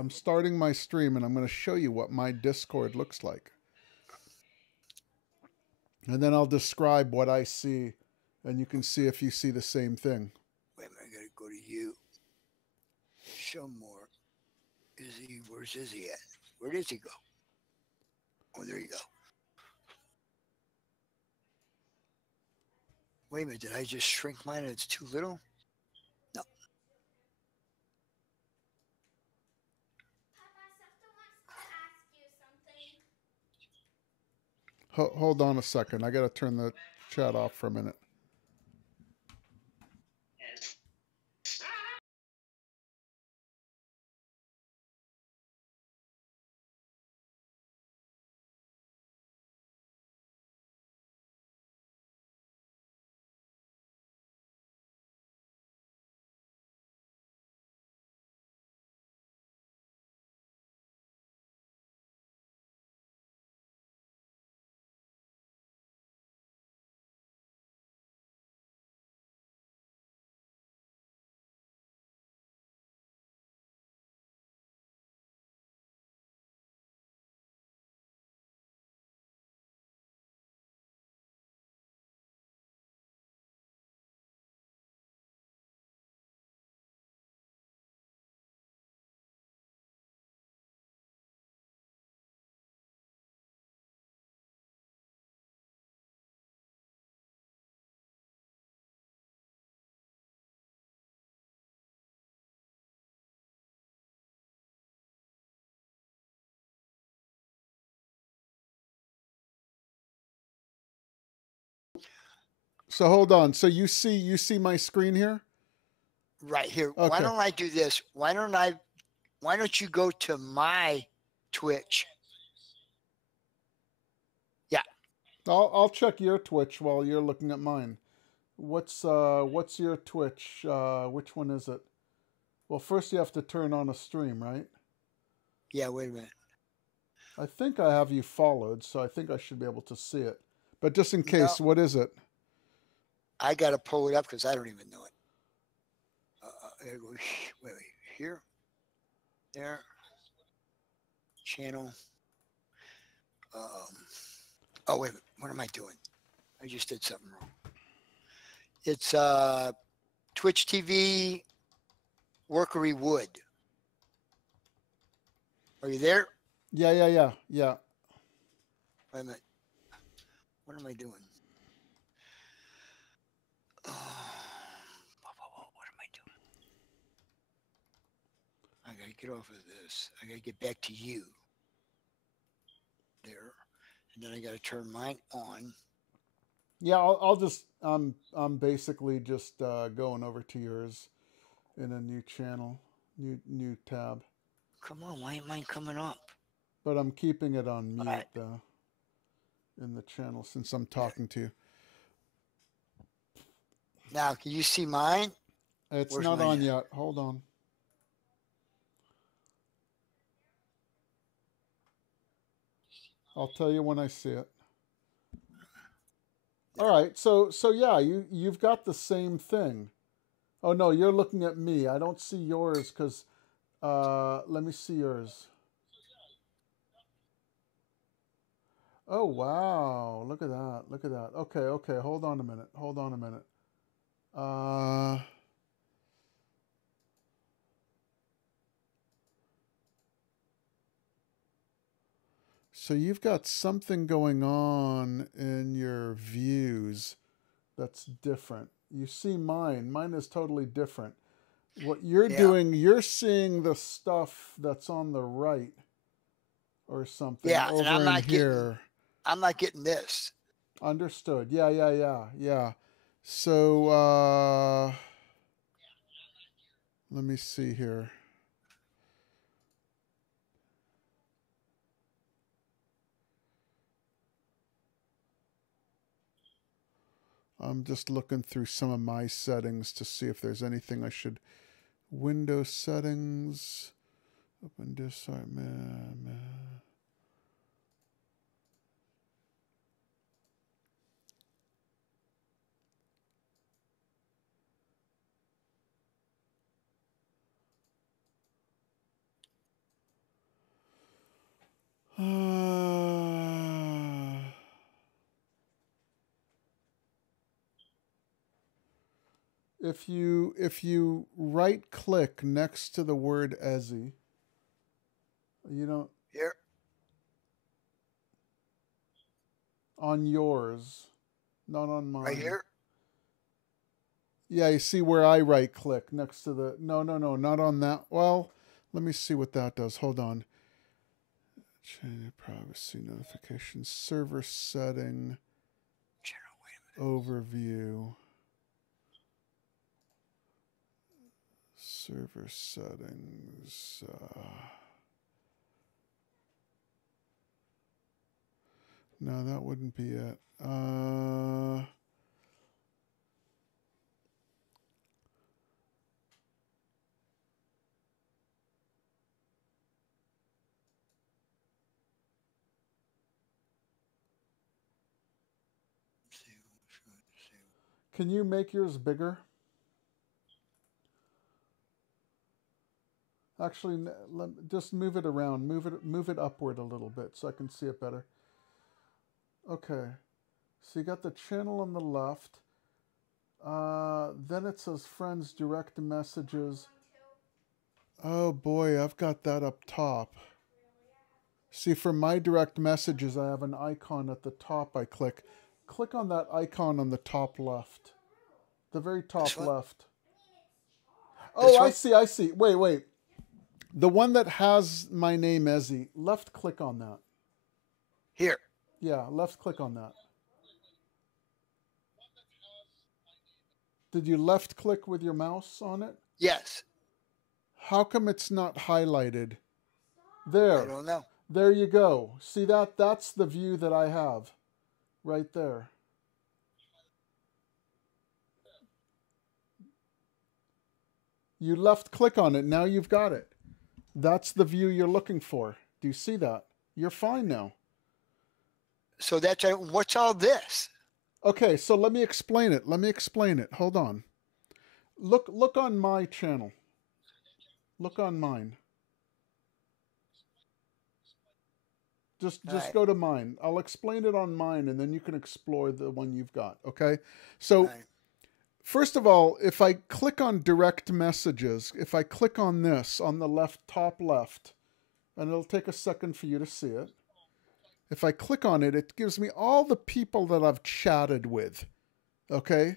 I'm starting my stream and I'm going to show you what my Discord looks like. And then I'll describe what I see, and you can see if you see the same thing. Wait a minute, I gotta go to you. Show more. Where's Izzy at? Where does he go? Oh, there you go. Wait a minute, did I just shrink mine and it's too little? No. Hold on a second. I got to turn the chat off for a minute. So hold on. So you see my screen here? Right here. Okay. Why don't I do this? Why don't you go to my Twitch? Yeah. I'll check your Twitch while you're looking at mine. What's your Twitch? Which one is it? Well, first you have to turn on a stream, right? Yeah, wait a minute. I think I have you followed, so I think I should be able to see it. But just in case, No. what is it? I got to pull it up because I don't even know it. Wait, here, there, channel. Oh, wait a minute. What am I doing? I just did something wrong. It's Twitch TV, Workery Wood. Are you there? Yeah. Wait a minute. What am I doing? What am I doing? I gotta get off of this. I gotta get back to you. There. And then I gotta turn mine on. Yeah, I'll just I'm basically just going over to yours in a new channel, new tab. Come on, why ain't mine coming up? But I'm keeping it on mute right. in the channel since I'm talking to you. Now, can you see mine? It's Where's not mine on at? yet. Hold on. I'll tell you when I see it. All right, so yeah, you've got the same thing. Oh no, you're looking at me. I don't see yours because let me see yours. Oh wow, look at that. Look at that. Okay, hold on a minute. Hold on a minute. So you've got something going on in your views that's different. You see mine. Mine is totally different. What you're doing, you're seeing the stuff that's on the right or something over and I'm not here. I'm not getting this. Understood. Yeah. So let me see here. I'm just looking through some of my settings to see if there's anything I should. Windows settings. Open this. Sorry, man. if you right click next to the word Ezzy, you don't Here. on yours, not on mine. Right here. Yeah, you see where I right click next to the no, not on that. Well, let me see what that does. Hold on. Change privacy notifications, server setting, overview, server settings. No, that wouldn't be it. Can you make yours bigger? Actually, just move it around. Move it upward a little bit so I can see it better. Okay. So you got the channel on the left. Then it says friends, direct messages. Oh boy, I've got that up top. See, for my direct messages, I have an icon at the top. I click. Click on that icon on the top left. The very top left. Oh, I see. Wait. The one that has my name, Ezzy. Left click on that. Here. Yeah, left click on that. Did you left click with your mouse on it? Yes. How come it's not highlighted? There. I don't know. There you go. See that? That's the view that I have. Right there. You left click on it. Now you've got it. That's the view you're looking for. Do you see that? You're fine now. So that's what's all this? Okay, so let me explain it. Hold on. Look on my channel. Look on mine. Just right. Go to mine. I'll explain it on mine, and then you can explore the one you've got. Okay. So right. First of all, if I click on direct messages, if I click on this on the left, top left, and it'll take a second for you to see it. If I click on it, it gives me all the people that I've chatted with. Okay.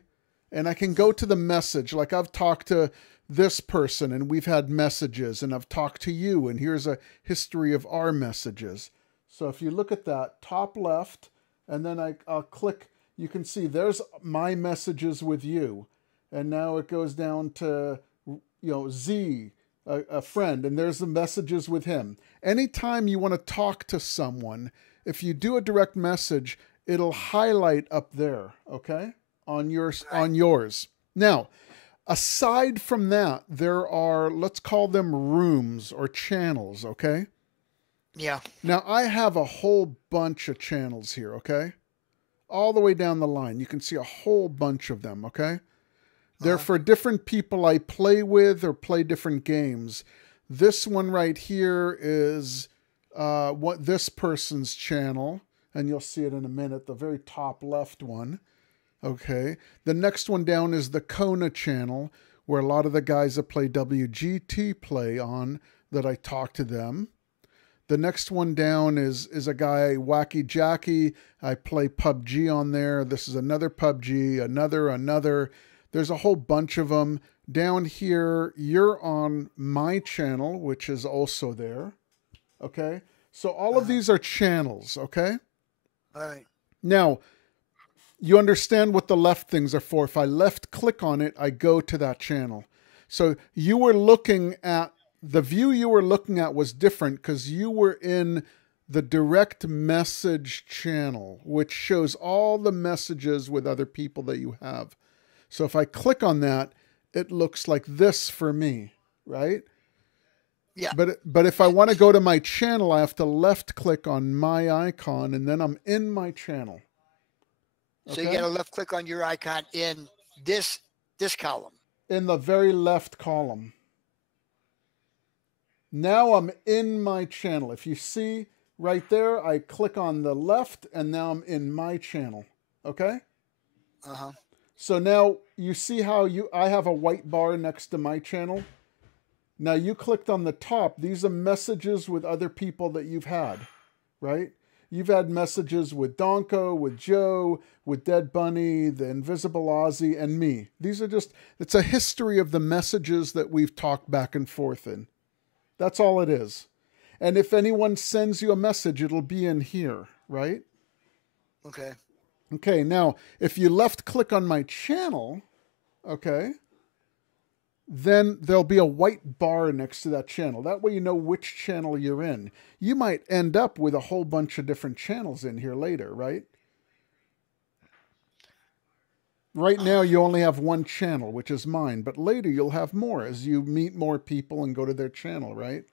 And I can go to the message. Like I've talked to this person and we've had messages, and I've talked to you, and here's a history of our messages. So if you look at that top left, and then I'll click, you can see there's my messages with you. And now it goes down to, Z, a friend, and there's the messages with him. Anytime you want to talk to someone, if you do a direct message, it'll highlight up there, okay? On yours. Now, aside from that, there are, let's call them rooms or channels, okay? Yeah. Now, I have a whole bunch of channels here, okay? All the way down the line. You can see a whole bunch of them, okay? They're for different people I play with or play different games. This one right here is what this person's channel, and you'll see it in a minute, the very top left one. Okay. The next one down is the Kona channel, where a lot of the guys that play WGT play on, that I talk to them. The next one down is a guy, Wacky Jackie. I play PUBG on there. This is another PUBG, another. There's a whole bunch of them. Down here, you're on my channel, which is also there. Okay? So all of these are channels, okay? All right. Now, you understand what the left things are for. If I left click on it, I go to that channel. So you were looking at, the view you were looking at was different because you were in the direct message channel, which shows all the messages with other people that you have. So if I click on that, it looks like this for me, right? Yeah. But if I want to go to my channel, I have to left click on my icon, and then I'm in my channel. Okay? So you got to left click on your icon in this column. In the very left column. Now I'm in my channel. If you see right there, I click on the left, and now I'm in my channel. Okay? Uh-huh. So now you see how I have a white bar next to my channel. Now you clicked on the top. These are messages with other people that you've had, right? You've had messages with Donko, with Joe, with Dead Bunny, the Invisible Aussie, and me. These are just, it's a history of the messages that we've talked back and forth in. That's all it is. And if anyone sends you a message, it'll be in here, right? Okay. Okay, now, if you left click on my channel, okay, then there'll be a white bar next to that channel. That way you know which channel you're in. You might end up with a whole bunch of different channels in here later, right? Right now you only have one channel, which is mine, but later you'll have more as you meet more people and go to their channel, right?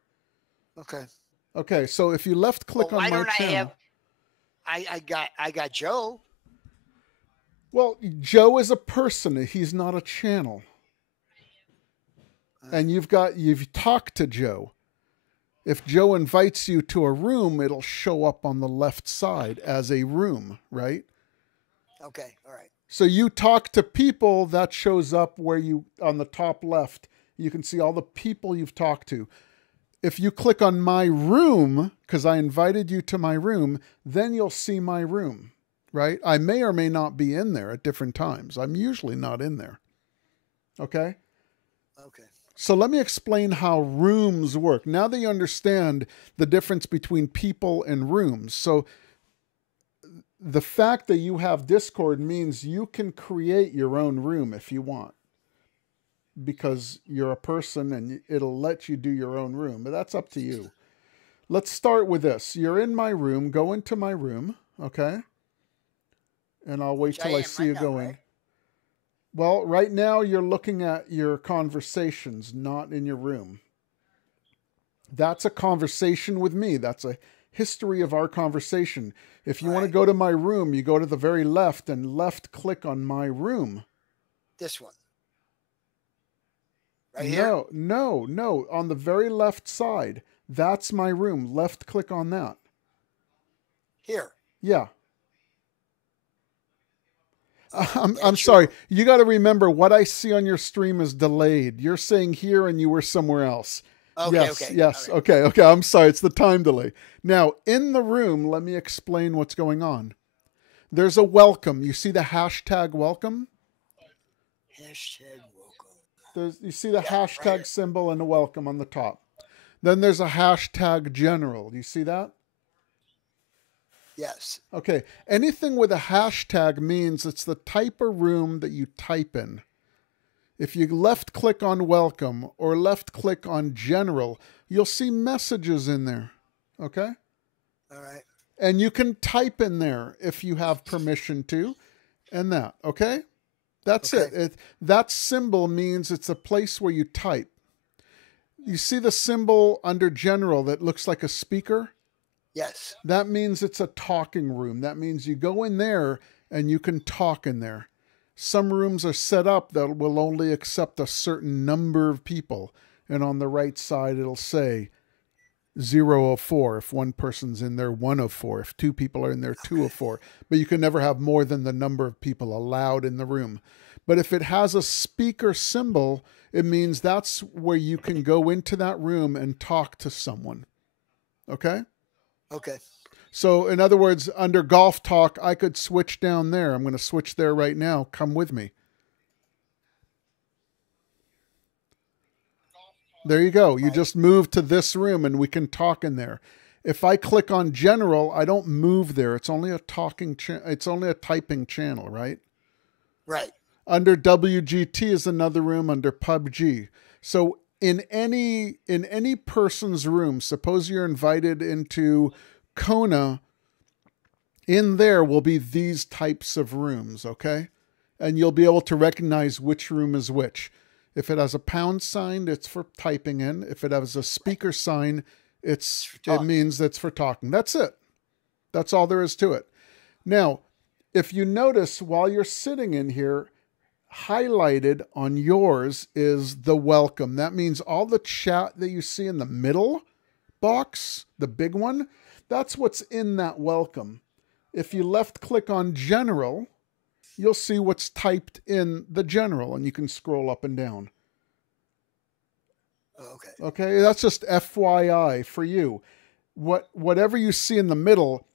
Okay. Okay, so if you left click on my channel. I got Joe. Well, Joe is a person. He's not a channel. And you've talked to Joe. If Joe invites you to a room, it'll show up on the left side as a room, right? Okay, all right. So you talk to people, that shows up where you, on the top left, you can see all the people you've talked to. If you click on my room, because I invited you to my room, then you'll see my room, right? I may or may not be in there at different times. I'm usually not in there. Okay? Okay. So let me explain how rooms work. Now that you understand the difference between people and rooms. So the fact that you have Discord means you can create your own room if you want, because you're a person and it'll let you do your own room, but that's up to you. Let's start with this. You're in my room. Go into my room, okay? And I'll wait till I see you go in. Right? Well, right now you're looking at your conversations, not in your room. That's a conversation with me. That's a history of our conversation. If you want to go to my room, you go to the very left and left click on my room. This one. Right here? No. On the very left side. That's my room. Left click on that. Here? Yeah. I'm sorry. You got to remember what I see on your stream is delayed. You're saying here and you were somewhere else. Okay, yes. Okay. I'm sorry. It's the time delay. Now, in the room, let me explain what's going on. There's a welcome. You see the hashtag welcome? Hashtag welcome. You see the hashtag symbol and a welcome on the top. Then there's a hashtag general. Do you see that? Yes. Okay. Anything with a hashtag means it's the type of room that you type in. If you left click on welcome or left click on general, you'll see messages in there. Okay? All right. And you can type in there if you have permission to, and that. Okay? That's it. That symbol means it's a place where you type. You see the symbol under general that looks like a speaker? Yes. That means it's a talking room. That means you go in there and you can talk in there. Some rooms are set up that will only accept a certain number of people. And on the right side, it'll say 004. If one person's in there, 104. If two people are in there, 204. But you can never have more than the number of people allowed in the room. But if it has a speaker symbol, it means that's where you can go into that room and talk to someone. Okay? Okay. So in other words, under golf talk, I could switch down there. I'm going to switch there right now. Come with me. There you go. You just move to this room and we can talk in there. If I click on general, I don't move there. It's only a it's only a typing channel, right? Right. Under WGT is another room under PUBG. So in any person's room, suppose you're invited into Kona, in there will be these types of rooms, okay? And you'll be able to recognize which room is which. If it has a pound sign, it's for typing in. If it has a speaker sign, it means it's for talking. That's it. That's all there is to it. Now, if you notice while you're sitting in here, highlighted on yours is the welcome. That means all the chat that you see in the middle box, the big one, that's what's in that welcome. If you left click on general, you'll see what's typed in the general, and you can scroll up and down. Okay. Okay, that's just FYI for you. Whatever you see in the middle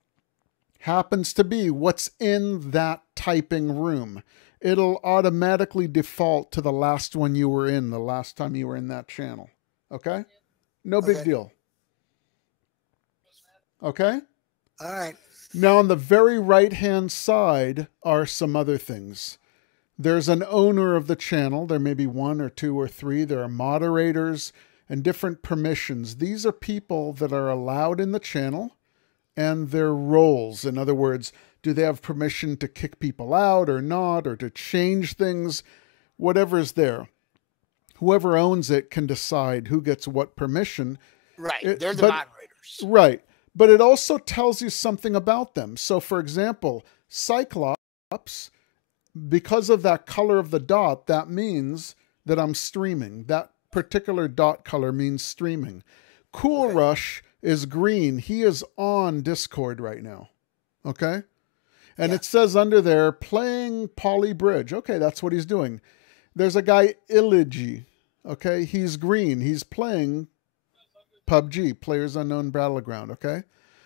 happens to be what's in that typing room. It'll automatically default to the last one you were in, the last time you were in that channel. Okay? No big deal. Okay? All right. Now, on the very right-hand side are some other things. There's an owner of the channel. There may be 1 or 2 or 3. There are moderators and different permissions. These are people that are allowed in the channel and their roles. In other words, do they have permission to kick people out or not, or to change things? Whatever's there. Whoever owns it can decide who gets what permission. Right. They're the moderators. Right. But it also tells you something about them. So, for example, Cyclops, because of that color of the dot, that means that I'm streaming. That particular dot color means streaming. Cool Rush is green. He is on Discord right now. Okay? And it says under there, playing Poly Bridge. Okay, that's what he's doing. There's a guy, Illigi. Okay? He's green. He's playing PUBG, Players Unknown Battleground, okay?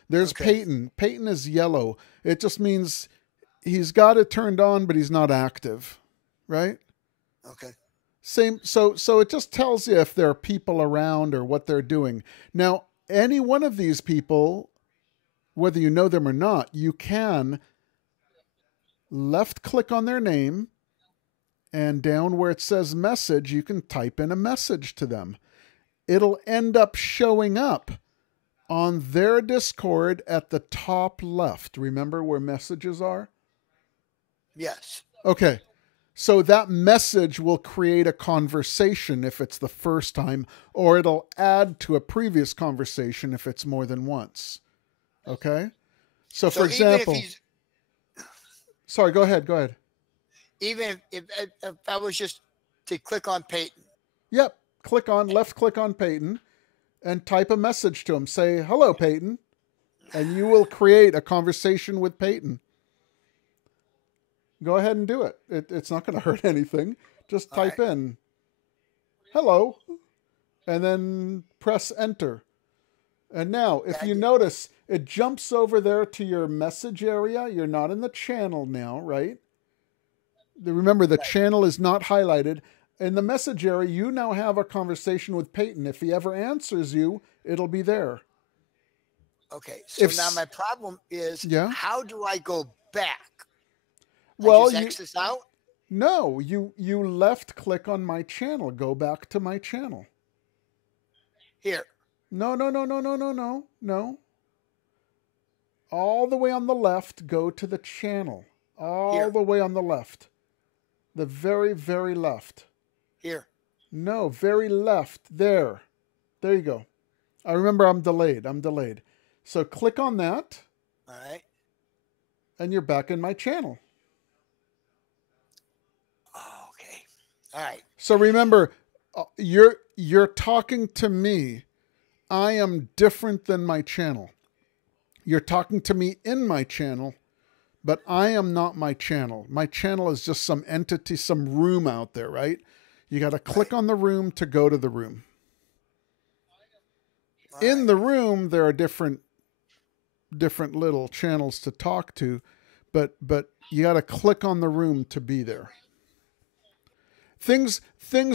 There's Peyton. Peyton is yellow. It just means he's got it turned on, but he's not active, right? Okay. Same. So it just tells you if there are people around or what they're doing. Now, any one of these people, whether you know them or not, you can left click on their name, and down where it says message, you can type in a message to them. It'll end up showing up on their Discord at the top left. Remember where messages are? Yes. Okay. So that message will create a conversation if it's the first time, or it'll add to a previous conversation if it's more than once. Okay? So for example... Sorry, go ahead. Even if I was just to click on Peyton. Yep. Left click on Peyton and type a message to him. Say, hello, Peyton. And you will create a conversation with Peyton. Go ahead and do it. It's not going to hurt anything. Just type in, hello, and then press enter. And now, if you notice, it jumps over there to your message area. You're not in the channel now, right? Remember, the channel is not highlighted. In the message area, you now have a conversation with Peyton. If he ever answers you, it'll be there. Okay. So now my problem is, how do I go back? Well, I just X this out? No, you left click on my channel. Go back to my channel. Here. No. All the way on the left, go to the channel. All the way on the left. The very, very left. Here. No, very left. There. There you go. I remember I'm delayed. So click on that. All right. And you're back in my channel. Oh, okay. All right. So remember, you're talking to me. I am different than my channel. You're talking to me in my channel, but I am not my channel. My channel is just some entity, some room out there, right? You got to click on the room to go to the room. In the room, there are different little channels to talk to, but you got to click on the room to be there. Things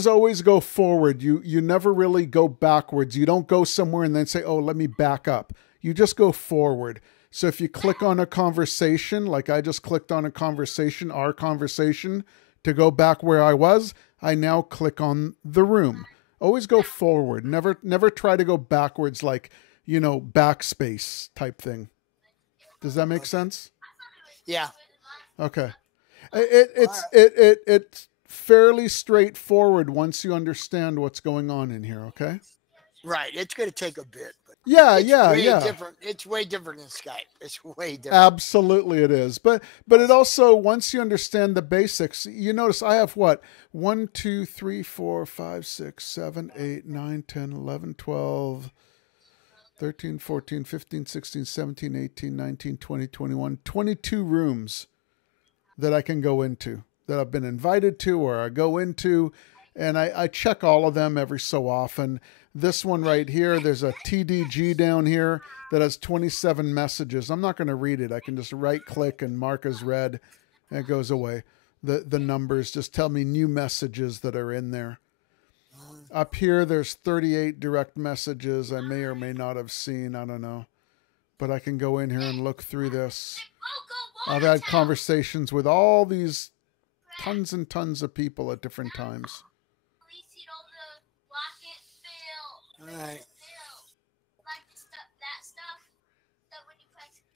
always go forward. You never really go backwards. You don't go somewhere and then say, oh, let me back up. You just go forward. So if you click on a conversation, like I just clicked on a conversation, our conversation, to go back where I was, I now click on the room. Always go forward. Never try to go backwards, like, backspace type thing. Does that make sense? Yeah. Okay. It's fairly straightforward once you understand what's going on in here, okay? Right. It's going to take a bit. But yeah. Different. It's way different than Skype. It's way different. Absolutely it is. But it also, once you understand the basics, you notice I have what? 1, 2, 3, 4, 5, 6, 7, 8, 9, 10, 11, 12, 13, 14, 15, 16, 17, 18, 19, 20, 21, 22 rooms. that I can go into, that I've been invited to or I go into, and I check all of them every so often. This one right here, there's a TDG down here that has 27 messages. I'm not going to read it. I can just right click and mark as read, and it goes away. The numbers just tell me new messages that are in there. Up here, there's 38 direct messages I may or may not have seen. I don't know. But I can go in here and look through this. I've had conversations with all these tons and tons of people at different times. All right.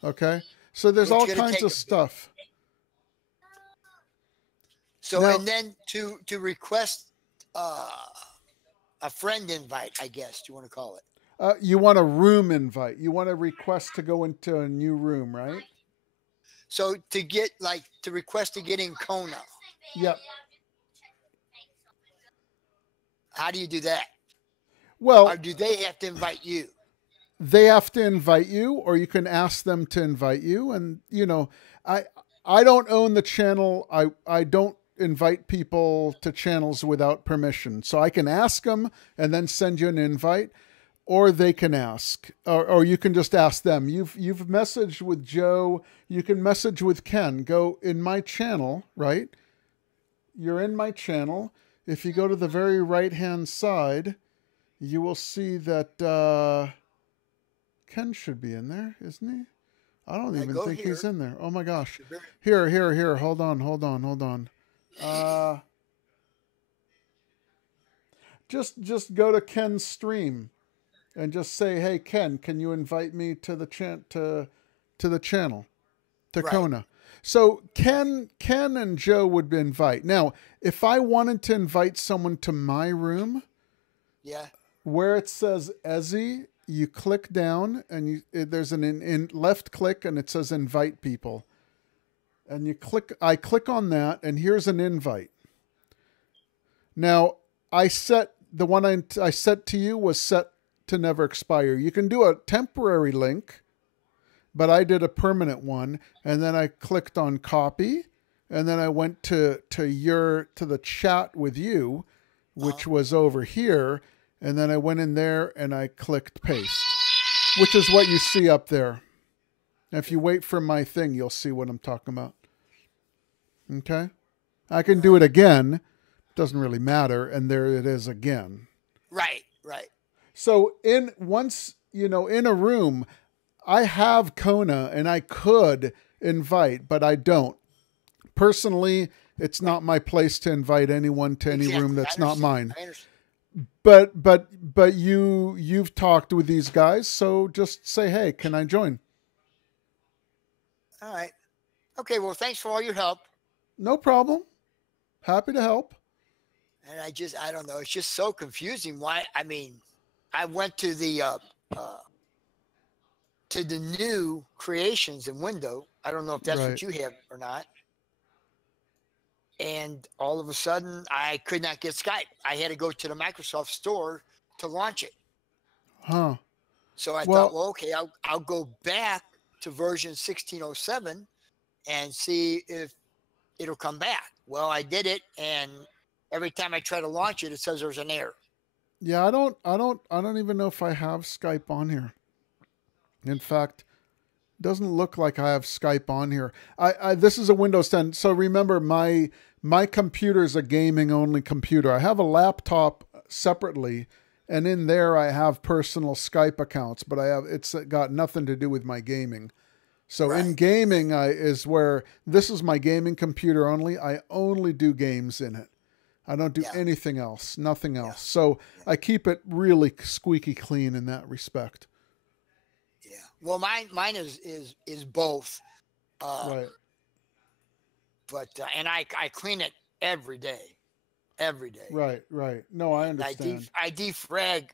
Okay. So there's all kinds of stuff. So now, and then to request a friend invite, I guess you want to call it. You want a room invite. You want a request to go into a new room, right? So to request to get in Kona. Yep. How do you do that? Well, or do they have to invite you? They have to invite you, or you can ask them to invite you. And, you know, I don't own the channel. I don't invite people to channels without permission. So I can ask them and then send you an invite, or they can ask, or you can just ask them. You've messaged with Joe. You can message with Ken. Go in my channel, right? You're in my channel. If you go to the very right-hand side, you will see that Ken should be in there, isn't he? I don't even think he's in there. Oh my gosh. Here. Hold on. Just go to Ken's stream and just say, "Hey Ken, can you invite me to the channel to right. Kona?" So Ken and Joe would invite. Now, if I wanted to invite someone to my room, yeah, where it says Ezzy, you click down and there's an left click and it says invite people. And I click on that and here's an invite. Now, the one I set to you was set to never expire. You can do a temporary link, but I did a permanent one, and then I clicked on copy, and then I went to the chat with you, which was over here, and then I went in there and I clicked paste, which is what you see up there. If you wait for my thing, you'll see what I'm talking about. Okay? I can do it again. Doesn't really matter, and there it is again. Right. So in a room, I have Kona and I could invite, but I don't. Personally, it's not my place to invite anyone to any room that's not mine. I understand. But you've talked with these guys, so just say, "Hey, can I join?" All right. Okay, well, thanks for all your help. No problem. Happy to help. And I don't know. It's just so confusing. Why? I mean, I went to the new creations in Windows. I don't know if that's what you have or not. And all of a sudden, I could not get Skype. I had to go to the Microsoft Store to launch it. Huh. So I thought, well, okay, I'll go back to version 1607 and see if it'll come back. Well, I did it, and every time I try to launch it, it says there's an error. Yeah, I don't even know if I have Skype on here. In fact, it doesn't look like I have Skype on here. This is a Windows 10. So remember, my computer is a gaming only computer. I have a laptop separately, and in there I have personal Skype accounts, but it's got nothing to do with my gaming. So in gaming is where this is my gaming computer only. I only do games in it. I don't do anything else, nothing else. Yeah. So I keep it really squeaky clean in that respect. Yeah. Well, mine is both. Right. But and I clean it every day. Every day. Right. No, I understand. I defrag